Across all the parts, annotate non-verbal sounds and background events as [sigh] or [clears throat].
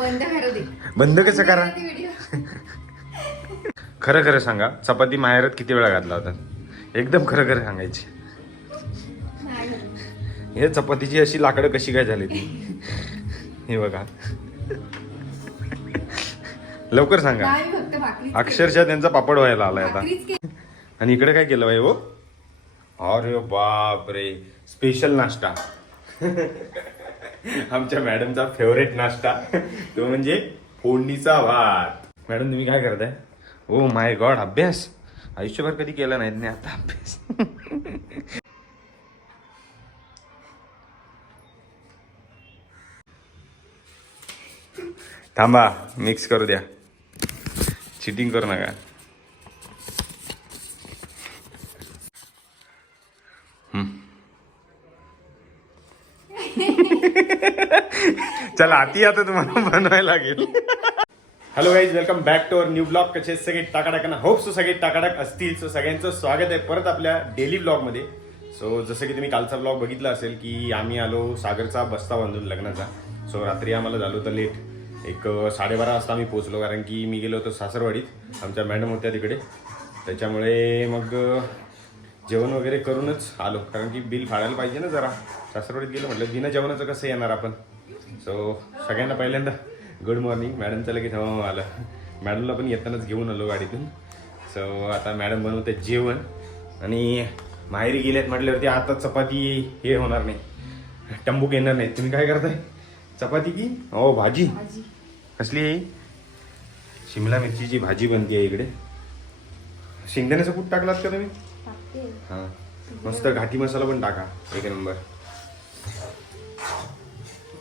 बंद करू दे. बंद कसं करा? [laughs] खरं खरं सांगा चपाती माहेरात किती वेळा घातला होता? एकदम खरं खरं सांगायची. हे चपातीची अशी लाकडं कशी काय झाली ती? हे बघा. [laughs] लवकर सांगा. अक्षरशः त्यांचा पापड व्हायला आलाय आता. आणि इकडे काय केलं बाई हो? अरे बाप रे स्पेशल नाश्ता. [laughs] आमच्या मॅडमचा फेवरेट नाश्ता. तो म्हणजे फोडणीचा भात. मॅडम तुम्ही काय करताय? ओ माय गॉड अभ्यास. आयुष्यभर कधी केला नाही आता अभ्यास. थांबा मिक्स करू द्या. चिटिंग करू नका. [laughs] चला आती आता तुम्हाला बनवायला लागेल. Hello guys welcome back to our new blog कसे सगळे? टाकाडक ना. होप सो सगळे टाकाटाक असतील सो सगळ्यांचं स्वागत आहे परत आपल्या डेली ब्लॉगमध्ये सो जसं की तुम्ही कालचा ब्लॉग बघितला असेल की आम्ही आलो सागरचा बस्ता बांधून लग्नाचा. सो रात्री आम्हाला झालं होतं लेट एक साडेबारा वाजता आम्ही पोहोचलो कारण की मी गेलो होतो सासरवाडीत आमच्या मॅडम होत्या तिकडे. त्याच्यामुळे मग जेवण वगैरे करूनच आलो कारण की बिल फाडायला पाहिजे ना जरा. सासरवाडीत गेलो म्हटलं बिना जेवणाचं कसं येणार आपण? सो सगळ्यांना पहिल्यांदा गुड मॉर्निंग मॅडमचं लगेच हवा आलं. मॅडमला पण येतानाच घेऊन आलो गाडीतून. सो आता मॅडम बनवते जेवण. आणि माहेरी गेल्यात म्हटल्यावरती आता चपाती हे होणार नाही. टंबूक येणार नाही. तुम्ही काय करताय? चपाती की? हो भाजी. कसली आहे? शिमला मिरचीची भाजी बनते आहे इकडे. शेंगदाण्याचं कूट टाकलात का तुम्ही? हा. मस्त घाटी मसाला पण टाका. एक नंबर.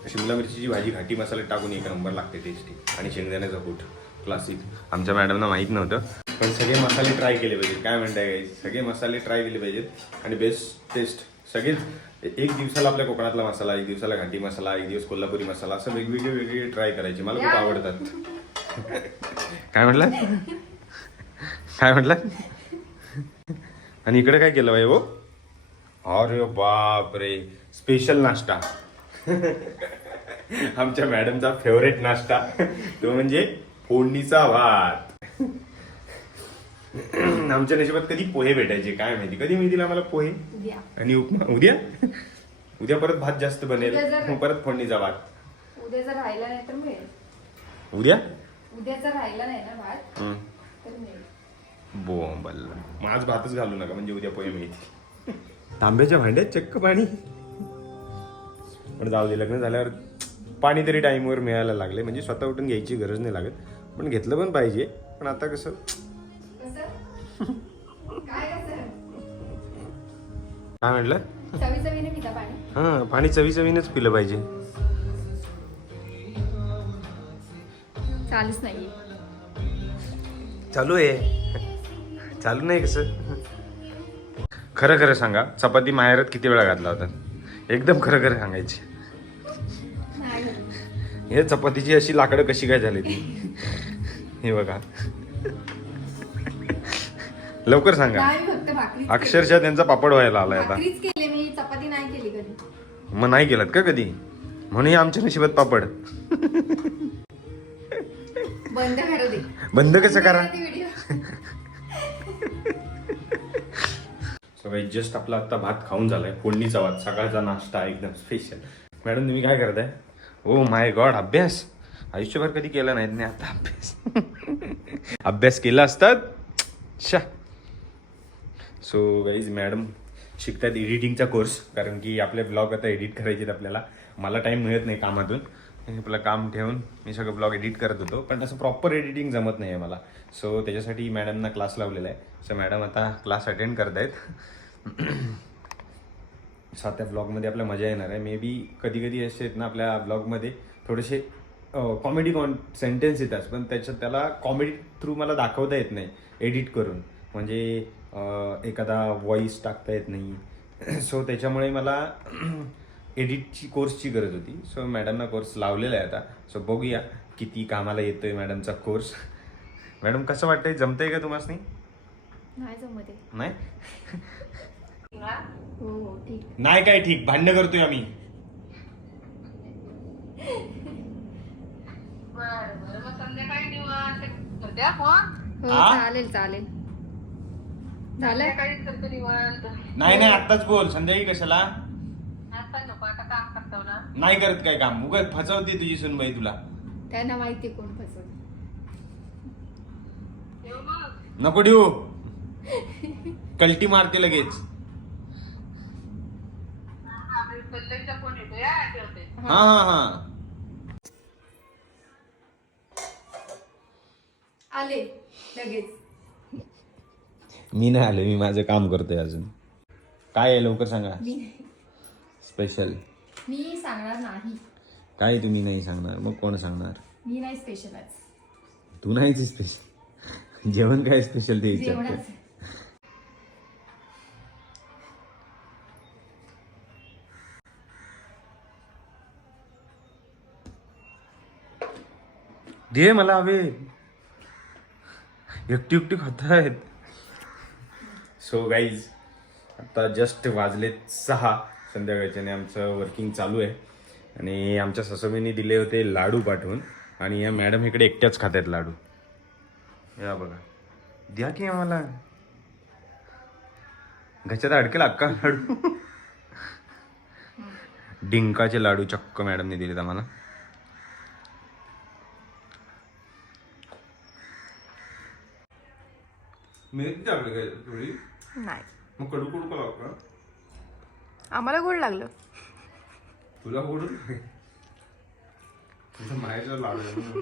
शिमला मिरचीची भाजी घाटी मसाला टाकून एक नंबर लागते टेस्टी आणि शेंगदाण्याचा कूट क्लासिक आमच्या मॅडमना माहीत नव्हतं. पण सगळे मसाले ट्राय केले पाहिजेत. काय म्हणताय काही सगळे मसाले ट्राय केले पाहिजेत. आणि बेस्ट टेस्ट सगळेच एक दिवसाला आपल्या कोकणातला मसाला एक दिवसाला घाटी मसाला एक दिवस कोल्हापुरी मसाला असं वेगवेगळे वेगवेगळे ट्राय करायचे. मला खूप आवडतात. [laughs] काय म्हटलं काय म्हटलं आणि इकडे काय केलं भाई हो? अरे बाप रे स्पेशल नाश्ता. [laughs] आमच्या मॅडमचा फेवरेट नाश्ता तो म्हणजे फोडणीचा भात. [clears throat] आमच्या नशिबात कधी पोहे भेटायचे काय माहिती? कधी मिळतील आम्हाला पोहे? आणि उपमा? उद्या? उद्या परत भात जास्त बनेल. मग परत फोडणीचा भात. उद्या जर राहिला नाही तर मिळेल. उद्या? उद्या जर राहिला नाही ना भात हम्म. तर मिळेल. बोंबल. मग आज भातच घालू नका म्हणजे उद्या पोहे मिळतील. तांब्याच्या भांड्यात चक्क पाणी. पण जाऊ दे लग्न झाल्यावर पाणी तरी टाईमवर मिळायला लागले. म्हणजे स्वतः उठून घ्यायची गरज नाही लागत. पण घेतलं पण पाहिजे. पण आता कसं? काय म्हटलं? हां पाणी चवी चवीनेच पिलं पाहिजे. चालूच नाहीये. चालू आहे. चालू नाही कसं? खरं खरं सांगा चपाती माहेरात किती वेळा घातला होता? एकदम खरं खरं सांगायची. नाही. हे चपातीची अशी लाकडं कशी काय झाली ती? हे बघा. लवकर सांगा. नाही फक्त भाकरीच अक्षरशः त्यांचा पापड व्हायला. आलाय आता. भाकरीच केले मी चपाती नाही केली कधी. मग नाही गेलात का कधी? म्हणून हे आमच्या नशिबात पापड. बंद करू दे. बंद कसं करा? ते व्हिडिओ सो काही जस्ट आपला आता भात खाऊन झालाय. फोडणीचा भात सकाळचा नाश्ता एकदम स्पेशल मॅडम तुम्ही काय करताय? ओ माय गॉड अभ्यास. आयुष्यभर कधी केला नाही आता अभ्यास. अभ्यास केला असतात शा सो गाईज मॅडम शिकतात एडिटिंगचा कोर्स कारण की आपले ब्लॉग आता एडिट करायचे आहेत आपल्याला. मला टाईम मिळत नाही कामातून. आपलं काम ठेवून मी सगळं ब्लॉग एडिट करत होतो. पण असं प्रॉपर एडिटिंग जमत नाही आहे मला. सो त्याच्यासाठी मॅडमना क्लास लावलेला आहे. सो मॅडम आता क्लास अटेंड करत आहेत सात्या ब्लॉगमध्ये आपल्या मजा येणार आहे. मे बी कधी कधी असे आहेत ना आपल्या ब्लॉगमध्ये थोडेसे कॉमेडी कॉन सेंटेन्स येतात. पण त्याच्यात त्याला कॉमेडी थ्रू मला दाखवता येत नाही एडिट करून. म्हणजे एखादा व्हॉइस टाकता येत नाही. [clears throat] सो त्याच्यामुळे मला [clears throat] एडिटची कोर्सची गरज होती. सो मॅडमना कोर्स लावलेला आहे आता. सो बघूया किती कामाला येतोय मॅडमचा कोर्स मॅडम कसं वाटतंय? जमतंय का तुम्हाला नाही जमत आहे. नाही? [laughs] हो हो ठीक नाही काय ठीक भांडणं करतोय आम्ही. हो हा? चालेल चालेल. झालं? नाही नाही आत्ताच बोल संध्याकाळी कशाला? नाही करत काय काम उगाच फसवते तुझी सुनबाई तुला. त्यांना माहिती कोण फसवलं नको ठेवू कल्टी मारते लगेच. हा हा हा. आले लगेच. मी नाही आलो मी माझं काम करतोय अजून. काय आहे लवकर सांगा? मी स्पेशल मी सांगणार नाही. काय तुम्ही नाही सांगणार? मग कोण सांगणार? मी नाही स्पेशल आज. तू नाहीच स्पेशल जेवण काय स्पेशल ते विचारतो जेवणाच. दे मला हवे. एकटी एकटी खात आहेत सो गाईज आता जस्ट वाजलेत सहा. संध्याकाळच्या आणि आमचं वर्किंग चालू आहे. आणि आमच्या सासूबाईंनी दिले होते लाडू पाठवून. आणि या मॅडम इकडे एकट्याच खात आहेत लाडू. या बघा. द्या की आम्हाला. घशात अडकेल अक्का लाडू. डिंकाचे लाडू चक्क मॅडमने दिलेत आम्हाला. मेथी टाकली काय थोडी नाही. मग कडू कडू का लागला आम्हाला गोड लागलं. तुला कडू तुझ्या आहे ना.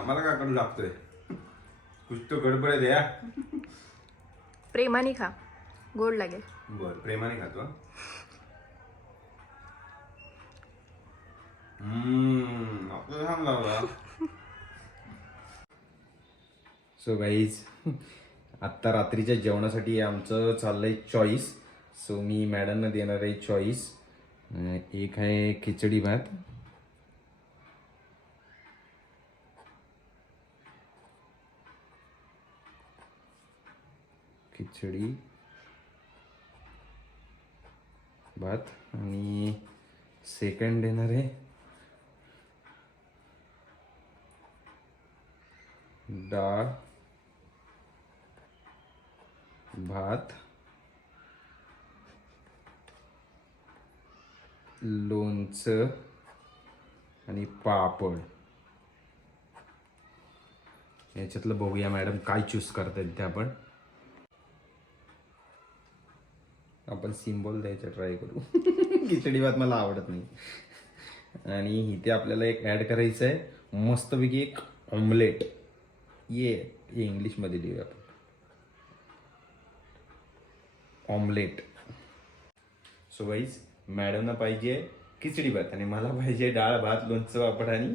आम्हाला का कडू लागतोय? कुछ तो गडबड आहे द्या प्रेमाने खा. गोड लागेल. बर प्रेमाने खातो हा. हम्म आपल्याला छान लागला. सो गाईज आत्ता रात्रीच्या जेवणासाठी आमचं चाललं आहे चॉईस सो मी मॅडमना देणार आहे चॉईस एक आहे खिचडी भात. खिचडी भात. आणि सेकंड देणार आहे डाळ भात लोणचं आणि पापड. याच्यातलं बघूया मॅडम काय चूज करतायत ते आपण. आपण सिम्बॉल द्यायचा ट्राय करू. [laughs] खिचडी भात मला आवडत नाही. आणि इथे आपल्याला एक ॲड करायचं आहे मस्तपैकी एक ऑमलेट ये हे इंग्लिशमध्ये लिहूया आपण. ऑमलेट. सो वाईज मॅडमना पाहिजे खिचडी भात आणि मला पाहिजे डाळ भात लोणचं पापड आणि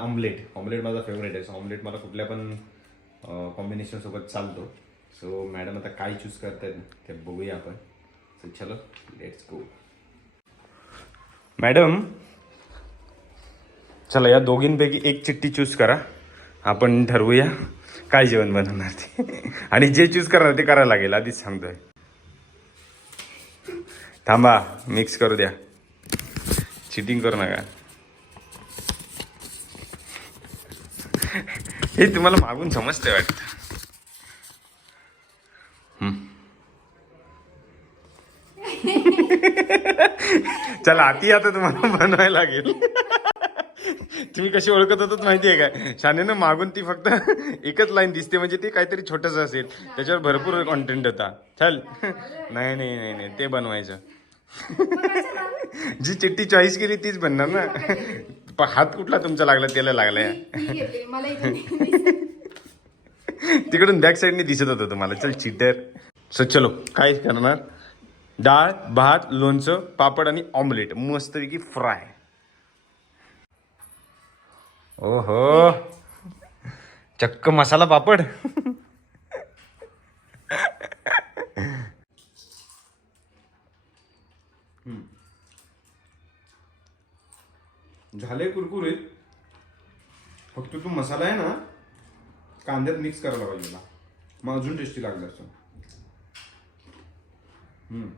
ऑमलेट. ऑमलेट माझा फेवरेट आहे. सो ऑमलेट मला कुठल्या पण कॉम्बिनेशनसोबत चालतो. सो मॅडम आता काय चूज करतात ते बघूया आपण. सो चलो लेट्स गो मॅडम चला या दोघींपैकी एक चिठ्ठी चूज करा. आपण ठरवूया. काय जेवण बनवणार ते? आणि जे चूज करणार ते करायला लागेल आधीच सांगतोय. थांबा मिक्स करू द्या. चिटिंग करू नका. हे तुम्हाला मागून समजते वाटतं. [laughs] चला आती आता तुम्हाला बनवायला लागेल. तुम्ही कशी ओळखत होतात माहितीये का? शानेनं मागून ती फक्त एकच लाईन दिसते म्हणजे ते काहीतरी छोटस असेल. त्याच्यावर भरपूर कॉन्टेंट होता. चल. नाही नाही नाही नाही. ते बनवायचं. जी चिठ्ठी चॉईस केली तीच बनणार ना. हात कुठला तुमचा लागला? त्याला लागलाय. तिकडून बॅक साईडने दिसत होतं तुम्हाला. चल चिटर. सो चलो. काय करणार? डाळ भात लोणचं पापड आणि ऑमलेट मस्तपैकी फ्राय ओहो. चक्क मसाला पापड. झाले कुरकुरीत. फक्त तू मसाला आहे ना कांद्यात मिक्स करायला पाहिजे मला मग अजून टेस्टी लागलं हम्म.